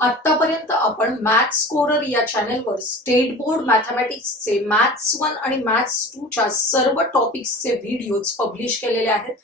आतापर्यंत आपण maths scorer या चॅनलवर स्टेट बोर्ड मॅथमॅटिक्सचे मॅथ्स 1 आणि मॅथ्स 2 च्या सर्व टॉपिक्सचे व्हिडिओज पब्लिश केलेले आहेत।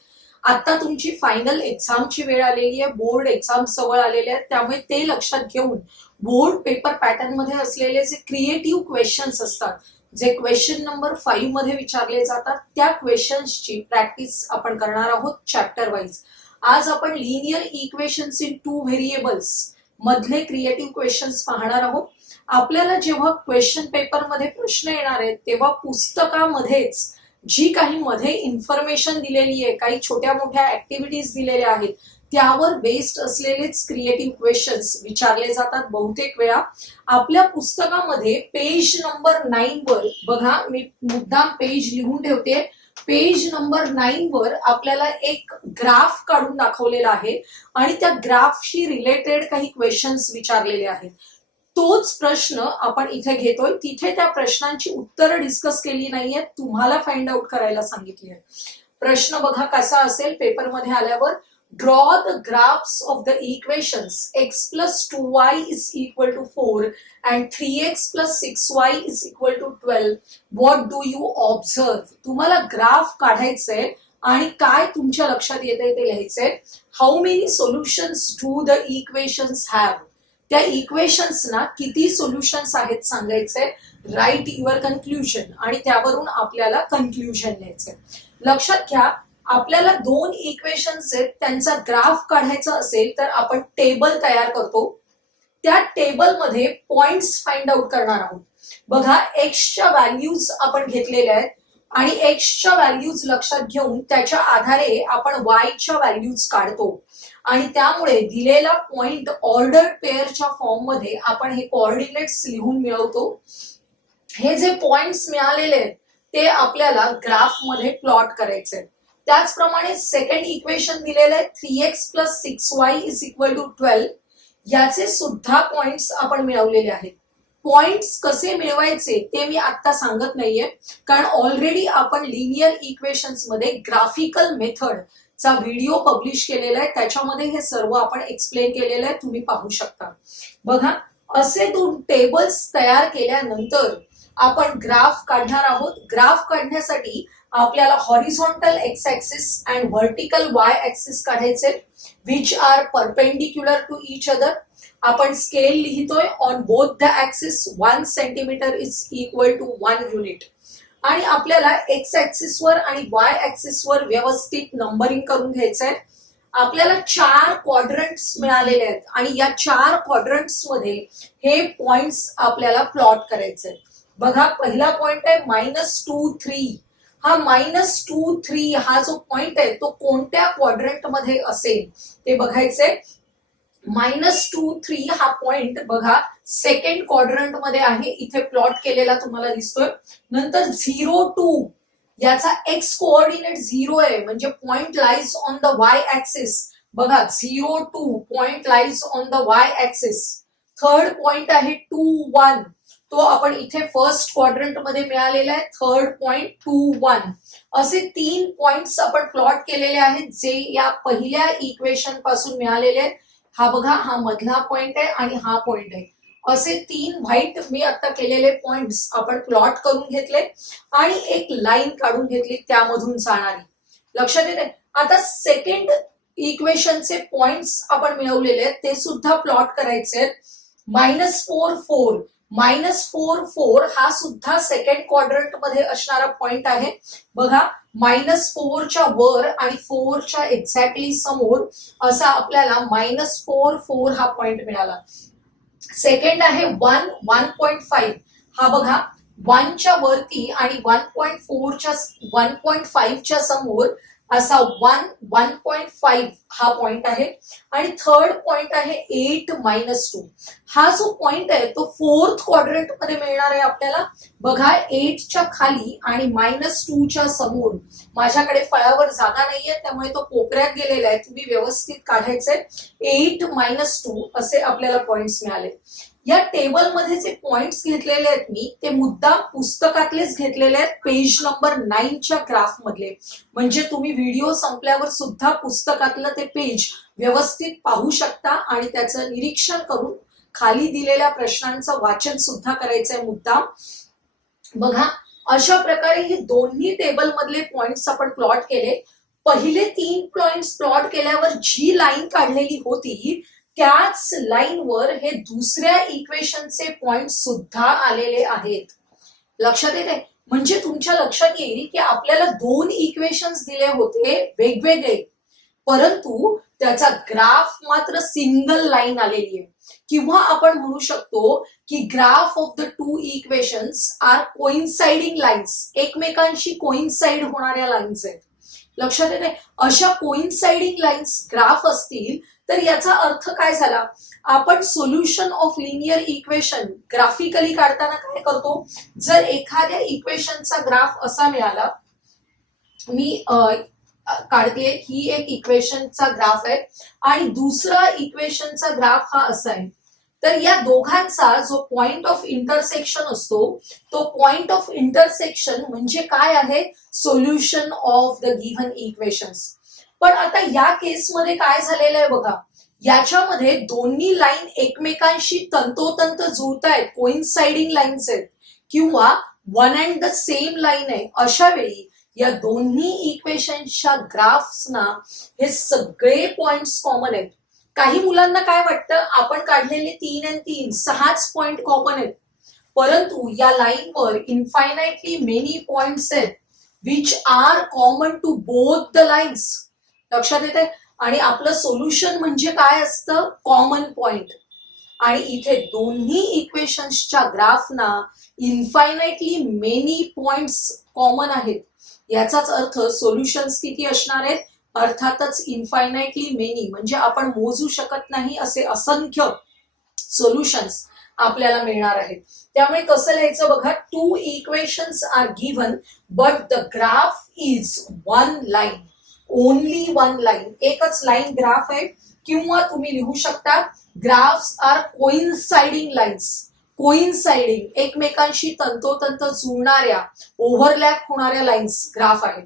आता तुमची फायनल एक्झामची वेळ आलेली आहे, बोर्ड एक्झाम जवळ आलेले आहेत, त्यामुळे ते लक्षात घेऊन बोर्ड पेपर पॅटर्न मध्ये असलेले जे क्रिएटिव्ह क्वेश्चन्स असतात, जे क्वेश्चन नंबर 5 मध्ये विचारले जातात, त्या क्वेश्चन्सची प्रॅक्टिस आपण करणार आहोत चॅप्टर वाईज। आज आपण लिनियर इक्वेशन्स इन 2 व्हेरिएबल्स मधले क्रिएटिव्ह क्वेश्चन्स पाहणार आहोत। आपल्याला जेव्हा क्वेश्चन पेपर मध्ये प्रश्न येणार आहेत तेव्हा पुस्तकामध्येच जी काही मध्ये इन्फॉर्मेशन दिलेली आहे, काही छोट्या मोठ्या ऍक्टिव्हिटीज दिलेल्या आहेत, त्यावर बेस्ड असलेलेच क्रिएटिव्ह क्वेश्चन्स विचारले जातात। बहुतेक वेळा आपल्या पुस्तकामध्ये पेज नंबर 9 वर बघा, मी मुद्दाम पेज लिहून ठेवते, पेज नंबर 9 वर आपल्याला एक ग्राफ काढून दाखवलेला आहे आणि त्या ग्राफशी रिलेटेड काही क्वेश्चन्स विचारलेले आहेत। तोच प्रश्न आपण इथे घेतोय, तिथे त्या प्रश्नांची उत्तरं डिस्कस केली नाहीये, तुम्हाला फाइंड आउट करायला सांगितली आहे। प्रश्न बघा कसा असेल पेपरमध्ये आल्यावर, draw the graphs of the equations x plus 2y is equal to 4 and 3x plus 6y is equal to 12. What do you observe? तुम्हाला ग्राफ काढायचंय आणि काय तुमच्या लक्षात येते ते लिहायचंय। How many solutions do the equations have? त्या इक्वेशन्स ना किती सोल्युशन्स आहेत सांगायचंय। राईट युअर कन्क्लुजन आणि त्यावरून आपल्याला कन्क्लुजन लिहायचंय। लक्षात घ्या, आपल्याला दोन इक्वेशन्स आहेत, त्यांचा ग्राफ काढायचा असेल तर आपण टेबल तयार करतो, त्या टेबलमध्ये पॉइंट्स फाइंड आउट करणार आहोत। बघा, एक्सच्या व्हॅल्यूज आपण घेतलेल्या आहेत आणि एक्सच्या व्हॅल्यूज लक्षात घेऊन त्याच्या आधारे आपण वायच्या व्हॅल्यूज काढतो आणि त्यामुळे दिलेला पॉइंट ऑर्डर पेअरच्या फॉर्म मध्ये आपण हे कोऑर्डिनेट्स लिहून मिळवतो। हे जे पॉइंट्स मिळालेले आहेत ते आपल्याला ग्राफ मध्ये प्लॉट करायचे। त्याचप्रमाणे सेकंड इक्वेशन दिलेलं आहे 3x plus 6y is equal to 12, याचे सुद्धा पॉइंट्स आपण मिळवलेले आहेत। पॉइंट्स कसे मिळवायचे ते मी आता सांगत नाहीये, कारण ऑलरेडी आपण लिनियर इक्वेशन्स मध्ये ग्राफिकल मेथड चा व्हिडिओ पब्लिश केलेला आहे, त्याच्यामध्ये हे सर्व आपण एक्सप्लेन केलेलं आहे, तुम्ही पाहू शकता। बघा, असे दोन टेबल्स तयार केल्यानंतर आपण ग्राफ काढणार आहोत। ग्राफ काढण्यासाठी आपल्याला horizontal X axis and vertical Y axis काढायचे, which are perpendicular to each other. आपण स्केल लिहितोय, on both the axis 1 centimetre is equal to 1 unit आणि आपल्याला एक्स ऍक्सिस वर आणि वाय ऍक्सिस वर व्यवस्थित नंबरिंग करून घ्यायचंय। आपल्याला 4 क्वाड्रंट्स मिळालेले आहेत आणि या 4 क्वाड्रंट्स मध्ये हे पॉइंट्स आपल्याला प्लॉट करायचे। बघा, पहिला पॉइंट आहे -2 3, हा -2 3 हा जो पॉइंट आहे तो कोणत्या क्वाड्रंट मध्ये असेल ते बघायचंय। -2 3 हा पॉइंट बघा सेकंड क्वाड्रंट मध्ये आहे, इथे प्लॉट केलेला तुम्हाला दिसतोय। नंतर 0 2, याचा एक्स कोऑर्डिनेट 0 आहे, म्हणजे point lies on the Y axis. बघा, 0 2 point lies on the Y axis. Third point आहे 2 1, तो आपण इथे फर्स्ट क्वाड्रंट मध्ये मिळालेला आहे। थर्ड पॉइंट 2 1, असे 3 पॉइंट्स आपण प्लॉट केलेले आहेत जे या पहिल्या इक्वेशन पासून मिळालेले आहेत। हा बघा, हा मधला पॉइंट आहे आणि हा पॉइंट आहे, असे 3 व्हाईट मी आता केलेले पॉइंट्स आपण प्लॉट करून घेतले आणि एक लाईन काढून घेतली त्यामधून जाणारी। लक्षात येते। आता सेकंड इक्वेशनचे पॉइंट्स आपण मिळवलेले आहेत ते सुद्धा प्लॉट करायचे आहेत। -4 4, -4 4 हा सुद्धा सेकंड क्वाड्रंट मध्ये असणारा पॉइंट आहे। बघा, -4 च्या वर आणि 4 च्या एक्झॅक्टली समोर असा आपल्याला -4 4 हा पॉइंट मिळाला। सेकंड आहे 1 1.5, हा बघा 1 च्या वरती आणि 1.5 च्या समोर असा 1 1.5 हा पॉइंट आहे। आणि थर्ड पॉइंट आहे 8 -2, हा जो पॉइंट आहे तो फोर्थ क्वाड्रंट मध्ये मिळणार आहे आपल्याला। बघा, 8 च्या खाली आणि -2 च्या समोर, माझ्याकडे फळावर जागा नाहीये त्यामुळे तो कोपऱ्यात गेलेला आहे, तुम्ही व्यवस्थित काढायचंय। 8 -2 असे आपल्याला पॉइंट्स मिळाले। या टेबल मध्ये जे पॉइंट्स घेतलेले आहेत मी ते मुद्दाम पुस्तकातलेच घेतलेले आहेत, पेज नंबर 9 च्या ग्राफ मधले, म्हणजे तुम्ही व्हिडिओ संपल्यावर सुद्धा पुस्तकातलं ते पेज व्यवस्थित पाहू शकता आणि त्याचं निरीक्षण करून खाली दिलेल्या प्रश्नांचं वाचन सुद्धा करायचंय मुद्दाम. बघा, अशा प्रकारे हे दोन्ही टेबल मधले पॉइंट्स आपण प्लॉट केले. पहिले 3 पॉइंट्स प्लॉट केल्यावर जी लाईन काढलेली होती त्याच लाईनवर हे दुसऱ्या इक्वेशनचे पॉइंट सुद्धा आलेले आहेत. लक्षात येते? म्हणजे तुमच्या लक्षात येईल की आपल्याला 2 इक्वेशन्स दिले होते वेगवेगळे, परंतु त्याचा ग्राफ मात्र सिंगल लाईन आलेली आहे. किंवा आपण म्हणू शकतो की graph of the 2 equations are coinciding lines, एकमेकांशी कोइन्साइड होणाऱ्या लाईन्स आहेत. लक्षात येते? अशा कोइन्साइडिंग लाईन्स ग्राफ असतील तर याचा अर्थ काय झाला? आपण solution of linear equation graphically काढताना काय करतो? जर एखाद्या इक्वेशनचा ग्राफ असा मिळाला, मी काढते, ही एक इक्वेशनचा ग्राफ आहे आणि दुसरा इक्वेशनचा ग्राफ हा असा आहे, तर या दोघांचा जो पॉइंट ऑफ इंटरसेक्शन असतो तो पॉइंट ऑफ इंटरसेक्शन म्हणजे काय आहे? Solution of the given equations. पण आता या केसमध्ये काय झालेलं आहे बघा, याच्यामध्ये दोन्ही लाईन एकमेकांशी तंतोतंत जुळतायत, कोइन्साइडिंग लाईन्स आहेत किंवा one and the same line आहे. अशा वेळी या दोन्ही इक्वेशनच्या ग्राफ्सना हे सगळे पॉइंट्स कॉमन आहेत. काही मुलांना काय वाटतं, आपण काढलेले 3 आणि 3 6च पॉइंट कॉमन आहेत, परंतु या लाईनवर इन्फायनाइटली मेनी पॉइंट्स आहेत which are common to both the lines. लक्षात येते? आणि आपलं सोल्युशन म्हणजे काय असतं? Common point. आणि इथे दोन्ही इक्वेशन्सच्या ग्राफना इन्फायनाइटली मेनी पॉइंट्स कॉमन आहेत. याचाच अर्थ सोल्युशन्स किती असणार आहेत? अर्थातच इन्फायनाइटली मेनी, म्हणजे आपण मोजू शकत नाही असे असंख्य सोल्युशन्स आपल्याला मिळणार आहेत. त्यामुळे कसं लिहायचं बघा, 2 equations are given but the graph is 1 line, only 1 line, एकच लाईन ग्राफ आहे. किंवा तुम्ही लिहू शकता graphs are coinciding lines, coinciding एकमेकांशी तंतोतंत जुळणाऱ्या, ओव्हरलॅप होणाऱ्या लाईन्स ग्राफ आहेत.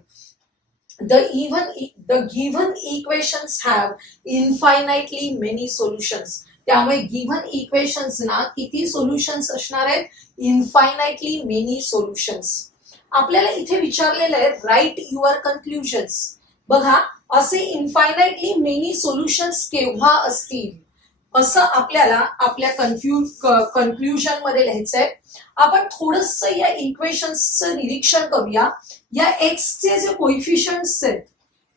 The given equations have infinitely many solutions. त्यामुळे गिव्हन इक्वेशन्स ना किती सोल्युशन्स असणार आहेत? Infinitely many solutions. आपल्याला इथे विचारलेलं आहे राईट युअर कन्क्लुजन्स. बघा, असे इन्फायनाइटली मेनी सोल्युशन्स केव्हा असतील असं आपल्याला आपल्या कन्क्ल्युजन मध्ये लिहायचंय. आपण थोडस या इक्वेशन्सचं निरीक्षण करूया. या एक्सचे जे कोइफिशियंट्स आहेत,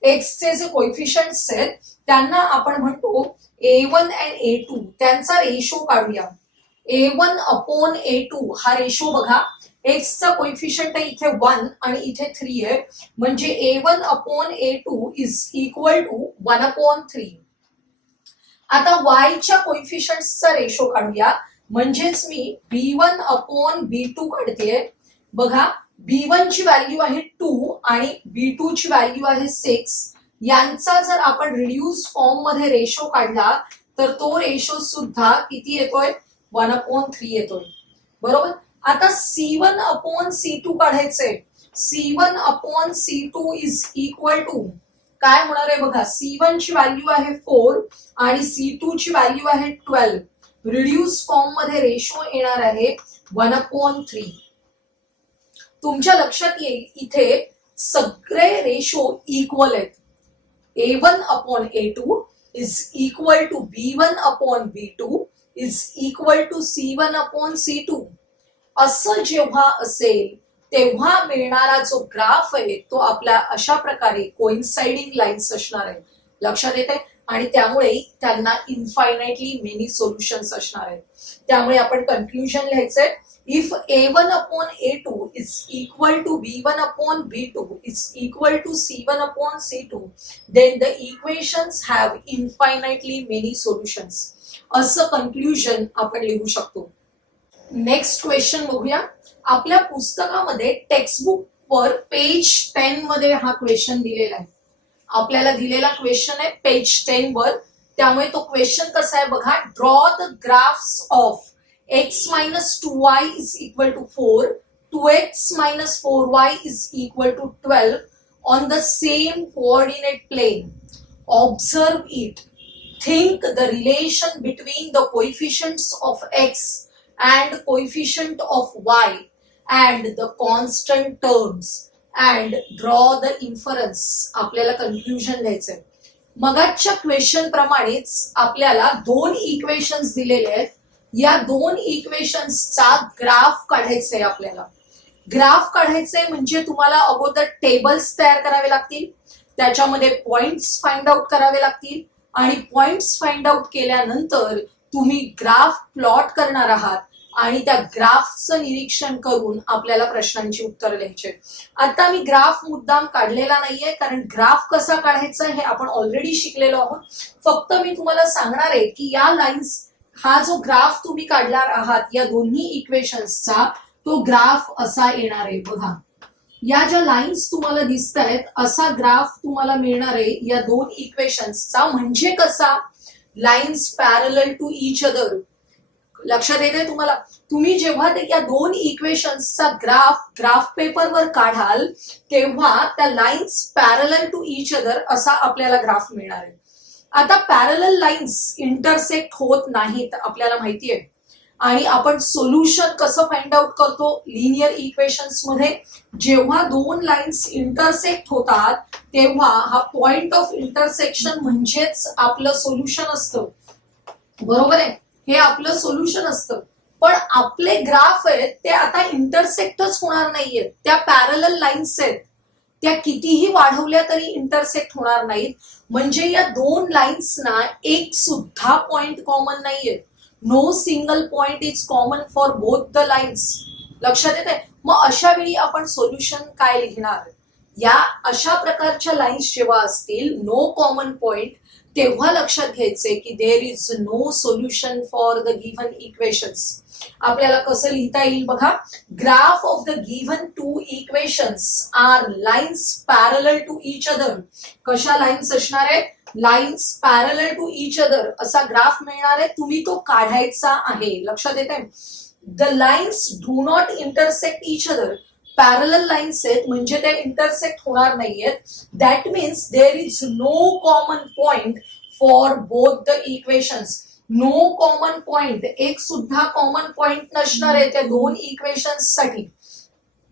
एक्सचे जे कोइफिशियंट्स आहेत त्यांना आपण म्हणतो A1 and A2, त्यांचा रेशो काढूया. A1 upon A2 हा रेशो बघा, एक्सचा कोइफिशियंट आहे इथे 1 आणि इथे 3 आहे, म्हणजे A1 upon A2 is equal to 1 upon 3. आता वायच्या कोइफिशियंट्सचा रेशो काढूया, म्हणजेच मी B1 upon B2 काढते. बघा, B1 ची व्हॅल्यू आहे 2 आणि B2 ची व्हॅल्यू आहे 6. यांचा जर आपण रिड्यूस फॉर्म मध्ये रेशो काढला तर तो रेशो सुद्धा किती येतोय? 1 upon 3 येतोय. बरोबर. आता C1 upon C2 काढायचंय. C1 upon C2 is equal to काय होणार आहे बघा, C1 ची व्हॅल्यू आहे 4 आणि C2 ची व्हॅल्यू आहे 12. रिड्यूस फॉर्म मध्ये रेशो येणार आहे 1 upon 3. तुमच्या लक्षात येईल इथे सगळे रेशो इक्वल आहेत. A1 upon A2 is equal to B1 upon B2 is equal to C1 upon C2. असं जेव्हा असेल तेव्हा मिळणारा जो ग्राफ आहे तो आपल्या अशा प्रकारे कोइन्साइडिंग लाईन्स असणार आहे. लक्षात येते? आणि त्यामुळे त्यांना इन्फायनाइटली मेनी सोल्युशन्स असणार आहेत. त्यामुळे आपण कन्क्लुजन लिहायचंय, if A1 upon A2 is equal to B1 upon B2 is equal to C1 upon C2, then the equations have infinitely many solutions. असं कन्क्लुजन आपण लिहू शकतो. नेक्स्ट क्वेश्चन बघूया. आपल्या पुस्तकामध्ये टेक्स्टबुक वर पेज 10 मध्ये हा क्वेश्चन दिलेला आहे. आपल्याला दिलेला क्वेश्चन आहे पेज 10 वर. त्यामुळे तो क्वेश्चन कसा आहे बघा, draw the graphs of x minus 2y is equal to 4, 2x minus 4y is equal to 12 on the same coordinate plane. Observe it. think the relation between the coefficients of x and coefficient of y and the constant terms and draw the inference. आपल्याला conclusion द्यायचंय. मगाच्या question प्रमाणेच आपल्याला दोन equations दिलेले आहेत. या दोन इक्वेशन्सचा graph काढायचा आहे. आपल्याला ग्राफ काढायचंय म्हणजे तुम्हाला अगोदर टेबल्स तयार करावे लागतील, त्याच्यामध्ये पॉइंट्स फाइंड आउट करावे लागतील आणि पॉइंट्स फाइंड आउट केल्यानंतर तुम्ही ग्राफ प्लॉट करणार आहात आणि त्या ग्राफचं निरीक्षण करून आपल्याला प्रश्नांची उत्तर लिहायची. आता मी ग्राफ मुद्दाम काढलेला नाहीये कारण ग्राफ कसा काढायचा हे आपण ऑलरेडी शिकलेलो आहोत. फक्त मी तुम्हाला सांगणार आहे की या लाईन्स, हा जो ग्राफ तुम्ही काढणार आहात या दोन्ही इक्वेशन्सचा, तो ग्राफ असा येणार आहे. बघा, या ज्या लाईन्स तुम्हाला दिसत आहेत असा ग्राफ तुम्हाला मिळणार आहे या दोन इक्वेशन्सचा. म्हणजे कसा? Lines parallel to each other. लक्षात येते तुम्हाला? तुम्ही जेव्हा या दोन इक्वेशन्सचा ग्राफ पेपरवर काढाल तेव्हा त्या lines parallel to each other असा आपल्याला ग्राफ मिळणार आहे. आता पॅरलल लाईन्स इंटरसेक्ट होत नाहीत आपल्याला माहिती आहे. आणि आपण सोल्युशन कसं फाइंड आउट करतो लिनियर इक्वेशन्स मध्ये? जेव्हा दोन लाईन्स इंटरसेक्ट होतात तेव्हा हा पॉइंट ऑफ इंटरसेक्शन म्हणजेच आपलं सोल्युशन असतं. बरोबर आहे? हे आपलं सोल्युशन असतं. पण आपले ग्राफ आहेत ते आता इंटरसेक्टच होणार नाहीयेत. त्या पॅरलल लाईन्स आहेत, त्या कितीही वाढवल्या तरी इंटरसेक्ट होणार नाहीत. म्हणजे या दोन लाईन्सना एक सुद्धा पॉइंट कॉमन नाहीये. No single point is common for both the lines. लक्षात येते? मग अशा वेळी आपण सोल्युशन काय लिहिणार? या अशा प्रकारच्या लाईन्स जेव्हा असतील नो कॉमन पॉइंट, तेव्हा लक्षात घ्यायचे की there is no solution for the given equations. आपल्याला कसं लिहिता येईल बघा, graph of the given two equations are lines parallel to each other. कशा लाईन्स असणार आहे? Lines parallel to each other असा ग्राफ मिळणार आहे. तुम्ही तो काढायचा आहे. लक्षात येते? The lines do not intersect each other. Parallel lines आहेत म्हणजे ते इंटरसेक्ट होणार नाहीयेत. That means there is no common point for both the equations. No common point, एक सुद्धा कॉमन पॉइंट नसणार आहे त्या दोन इक्वेशन्स साठी.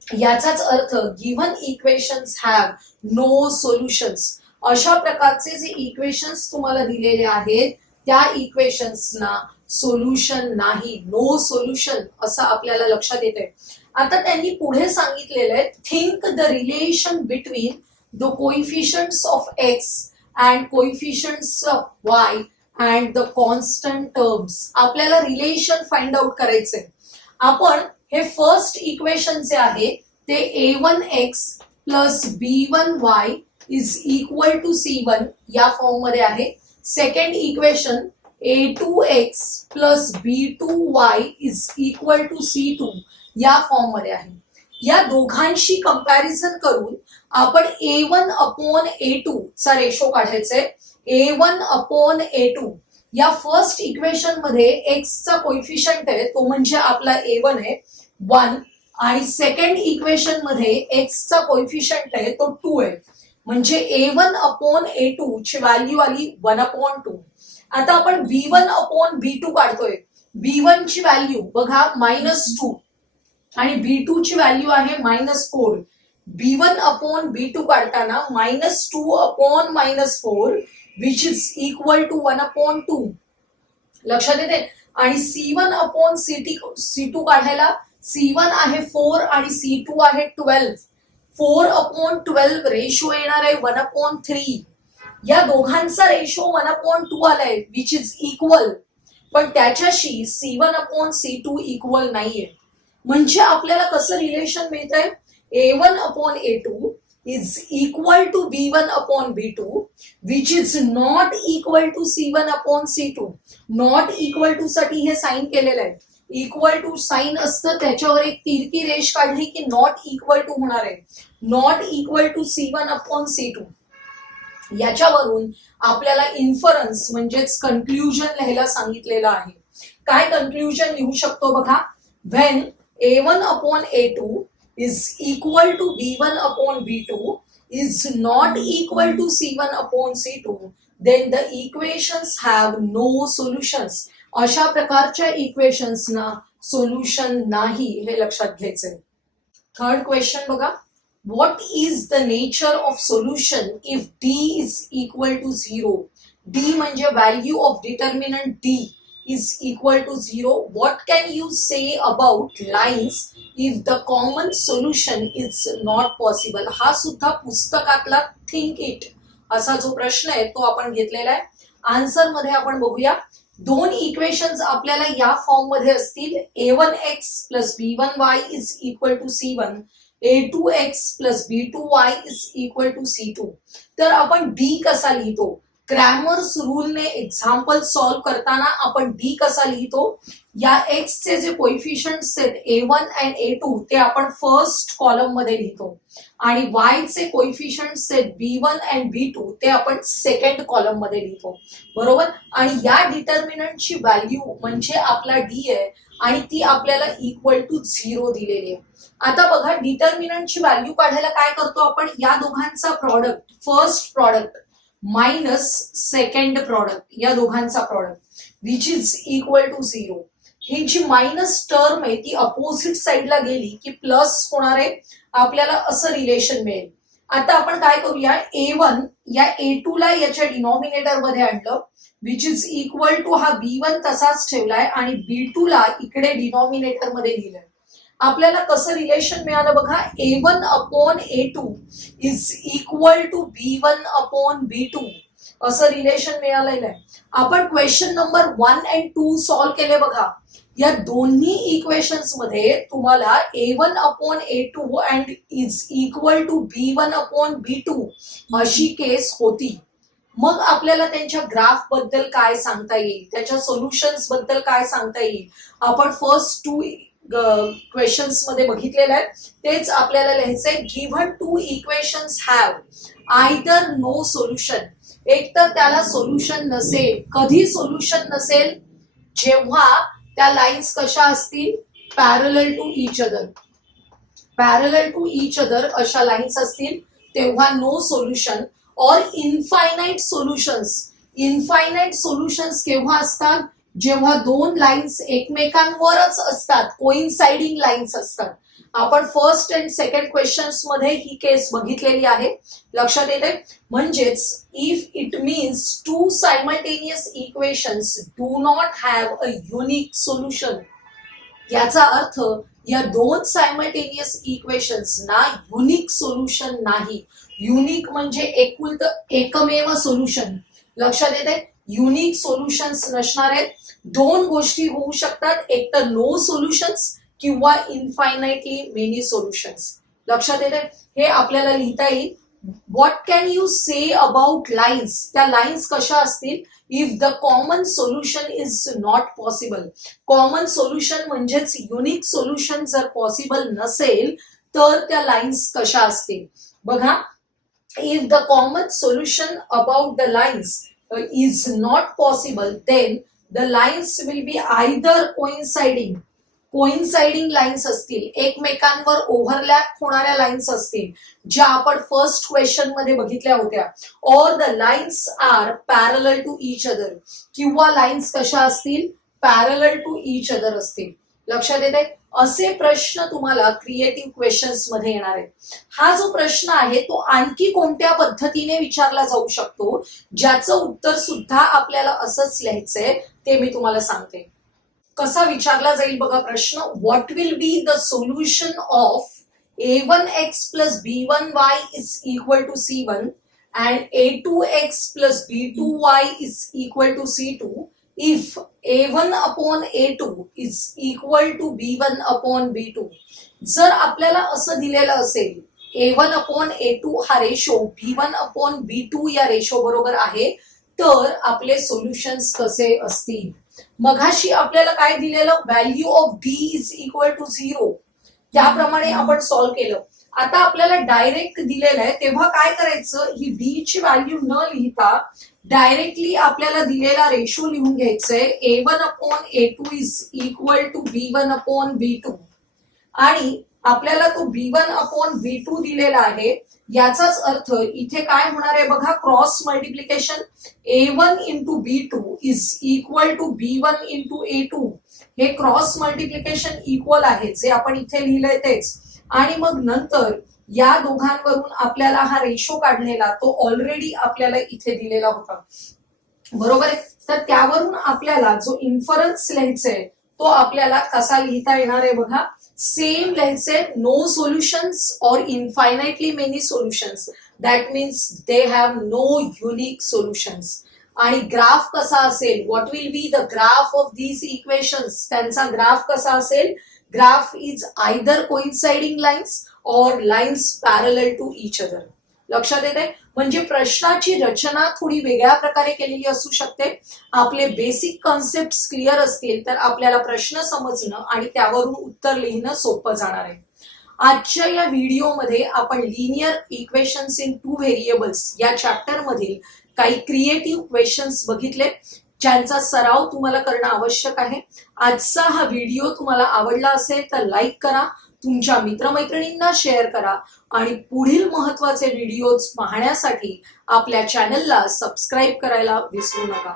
याचाच अर्थ given equations have no solutions. अशा प्रकारचे जे इक्वेशन्स तुम्हाला दिलेले आहेत त्या इक्वेशन्सना सोल्युशन नाही, नो सोल्युशन असं आपल्याला लक्षात येते. आता त्यांनी पुढे सांगितलेलं आहे, think the relation between the coefficients of x and coefficients of y and the constant terms. आपल्याला रिलेशन फाइंड आउट करायचंय. आपण हे फर्स्ट इक्वेशन जे आहे ते a1x plus b1y is equal to c1 या फॉर्म मध्ये आहे. Second equation a2x plus b2y is equal to c2 या फॉर्म मध्ये आहे. या दोघांशी कंपॅरिझन करून आपण a1 अपॉन a2 चा रेशो काढायचा. a1 अपॉन a2 या फर्स्ट इक्वेशन मध्ये x चा कोइफिशियंट आहे तो म्हणजे आपला a1 आहे 1 आणि सेकंड इक्वेशन मध्ये x चा कोइफिशियंट आहे तो 2 आहे. म्हणजे a1 अपॉन a2 ची व्हॅल्यू आली 1/2. आता आपण b1 अपॉन b2 काढतोय. b1 ची व्हॅल्यू बघा -2 आणि b2 ची व्हॅल्यू आहे -4. b1 अपॉन b2 काढताना -2 upon -4 which is equal to 1/2. लक्षात येते? आणि c1 अपॉन c2 काढायला c1 आहे 4 आणि c2 आहे 12. 4/12 रेशो येणार आहे 1/3. या दोघांचा रेशो 1/2 आलाय विच इज इक्वल. पण त्याच्याशी c1 अपॉन c2 इक्वल नाहीये. म्हणजे आपल्याला कसं रिलेशन मिळत आहे? a1 upon a2 is equal to b1 upon b2 which is not equal to c1 upon c2. Not equal to साठी हे साइन केलेलं आहे. इक्वल टू साइन असतं त्याच्यावर एक तिरकी रेष काढली की नॉट इक्वल टू होणार आहे. Not equal to c1 upon c2. याच्यावरून आपल्याला इन्फरन्स म्हणजेच कन्क्लुजन लिहायला सांगितलेलं आहे. काय कन्क्लुजन लिहू शकतो बघा? When a1 upon a2 is equal to b1 upon b2 is not equal to c1 upon c2, then the equations have no solutions. अशा प्रकारच्या इक्वेशन्सना सोल्युशन नाही हे लक्षात घ्यायचंय. थर्ड क्वेश्चन बघा. What is the nature of solution if D is equal to 0? D म्हणजे value of determinant D is equal to 0. What can you say about lines if the common solution is not possible? हा सुद्धा पुस्तकातला think it असा जो प्रश्न आहे तो आपण घेतलेला आहे. आन्सर मध्ये आपण बघूया. दोन इक्वेशन्स आपल्याला या फॉर्म मध्ये असतील. a1x plus b1y is equal to c1. a2x plus b2y is equal to c2. तर आपण d कसा लिहितो? क्रॅमर्स रूलने एक्झाम्पल सॉल्व करताना आपण d कसा लिहितो? या x चे जे कोएफिशियंट्स आहेत a1 and a2 ते आपण फर्स्ट कॉलम मध्ये लिहितो आणि y चे कोएफिशियंट्स आहेत b1 and b2 ते आपण सेकंड कॉलम मध्ये लिहितो. बरोबर. आणि या डिटर्मिनंटची व्हॅल्यू म्हणजे आपला d आहे आणि ती आपल्याला इक्वल टू 0 दिलेली आहे. आता बघा, डिटर्मिनंटची व्हॅल्यू काढायला काय करतो आपण? या दोघांचा product, first product minus second product, या दोघांचा product which is equal to 0. ही जी मायनस टर्म आहे ती अपोजिट साइडला गेली की प्लस होणार आहे. आपल्याला असं रिलेशन मिळेल. आता आपण काय करूया, a1 या a2 ला याच्या डिनॉमिनेटर मध्ये आणलं विच इज इक्वल टू हा b1 तसाच ठेवलाय आणि b2 ला इकडे डिनॉमिनेटर मध्ये लिहिलंय. आपल्याला कसं रिलेशन मिळालं बघा. a1 upon a2 is equal to b1 upon b2 असं रिलेशन मिळालेलं आहे. आपण क्वेश्चन नंबर 1 and 2 सॉल्व्ह केले बघा. या दोन्ही इक्वेशन्स मध्ये तुम्हाला a1 upon a2 and is equal to b1 upon b2 अशी केस होती. मग आपल्याला त्यांच्या ग्राफ बद्दल काय सांगता येईल, त्याच्या सोल्युशन्स बद्दल काय सांगता येईल, आपण फर्स्ट 2 क्वेश्चन्स मध्ये बघितलेलं आहे तेच आपल्याला लिहायचंय. Given 2 equations have either no solution. एक तर त्याला सोल्युशन नसेल. कधी सोल्युशन नसेल? जेव्हा त्या लाईन्स कशा असतील? Parallel to each other. Parallel to each other अशा लाईन्स असतील तेव्हा नो सोल्युशन. और इनफायनाइट सोल्युशन्स. इनफायनाइट सोल्युशन्स केव्हा असतात? जेव्हा दोन लाईन्स एकमेकांवरच असतात, कोइन्साइडिंग लाईन्स असतात. आपण फर्स्ट अँड सेकंड क्वेश्चन्स मध्ये ही केस बघितलेली आहे. लक्षात येते? म्हणजेच if it means 2 simultaneous equations do not have a unique solution. याचा अर्थ या दोन सायमल्टेनियस इक्वेशन्स ना युनिक सोल्युशन नाही. युनिक म्हणजे एकमेव सोल्युशन. लक्षात येते? युनिक सोल्युशन्स नसणार आहेत. दोन गोष्टी होऊ शकतात, एक तर नो सोल्युशन्स किंवा इनफायनाइटली मेनी सोल्युशन्स. लक्षात येते? हे आपल्याला लिहिता येईल. What can you say about lines. त्या लाईन्स कशा असतील? If the common solution is not possible. Common solution म्हणजेच युनिक सोल्युशन जर पॉसिबल नसेल तर त्या लाईन्स कशा असतील बघा. If the common solution about the lines is not possible, then the lines will be either coinciding lines असतील, एकमेकांवर ओव्हरलॅप होणाऱ्या लाईन्स असतील ज्या आपण फर्स्ट क्वेश्चन मध्ये बघितल्या होत्या, or the lines are parallel to each other. किंवा लाईन्स कशा असतील? पॅरलल टू each other असतील. लक्षात येते? असे प्रश्न तुम्हाला क्रिएटिव्ह क्वेश्चन्स मध्ये येणार आहेत. हा जो प्रश्न आहे तो आणखी कोणत्या पद्धतीने विचारला जाऊ शकतो ज्याचं उत्तर सुद्धा आपल्याला असंच लिहायचंय ते मी तुम्हाला सांगते. कसा विचारला जाईल बघा प्रश्न. What will be the solution of a1x plus b1y is equal to c1 and a2x plus b2y is equal to c2 if a1 upon a2 is equal to b1 upon b2. जर आपल्याला असं दिलेलं असेल a1 upon a2 हा ratio b1 upon b2 या ratio बरोबर आहे तर आपले सोल्युशन्स कसे असतील. मगाशी आपल्याला काय दिलेलं? Value of d is equal to 0. त्याप्रमाणे आपण सॉल्व्ह केलं. आता आपल्याला डायरेक्ट दिलेलं आहे तेव्हा काय करायचं? ही d ची व्हॅल्यू न लिहिता डायरेक्टली आपल्याला दिलेला रेशो लिहून घ्यायचंय. a1 upon a2 is equal to b1 upon b2 आणि आपल्याला तो B1/B2 दिलेला आहे. याचाच अर्थ इथे काय होणार आहे बघा, cross multiplication A1 into B2 is equal to B1 into A2. हे क्रॉस मल्टिप्लिकेशन इक्वल आहे, जे आपण इथे लिहिलंय तेच. आणि मग नंतर या दोघांवरून आपल्याला हा रेशो काढलेला तो ऑलरेडी आपल्याला इथे दिलेला होता, बरोबर आहे. तर त्यावरून आपल्याला जो इन्फरन्स लिहायचा आहे तो आपल्याला कसा लिहिता येणार आहे बघा, सेम लिहायचे, नो सोल्युशन्स और infinitely many solutions. That means they have no unique solutions. आणि ग्राफ कसा असेल, what will be the graph of these equations, त्यांचा ग्राफ कसा असेल, graph is either coinciding lines और lines parallel to each other. लक्षात येते. म्हणजे प्रश्नाची रचना थोडी वेगळ्या प्रकारे केलेली असू शकते. आपले बेसिक कॉन्सेप्ट क्लिअर असतील तर आपल्याला प्रश्न समजणं आणि त्यावरून उत्तर लिहिणं सोपं जाणार आहे. आजच्या या व्हिडिओमध्ये आपण linear equations in two variables या चॅप्टर मधील काही क्रिएटिव्ह क्वेश्चन्स बघितले, ज्यांचा सराव तुम्हाला करणं आवश्यक आहे. आजचा हा व्हिडिओ तुम्हाला आवडला असेल तर लाईक करा, तुमच्या मित्रमैत्रिणींना शेअर करा आणि पुढील महत्त्वाचे व्हिडिओज पाहण्यासाठी आपल्या चॅनलला सबस्क्राईब करायला विसरू नका.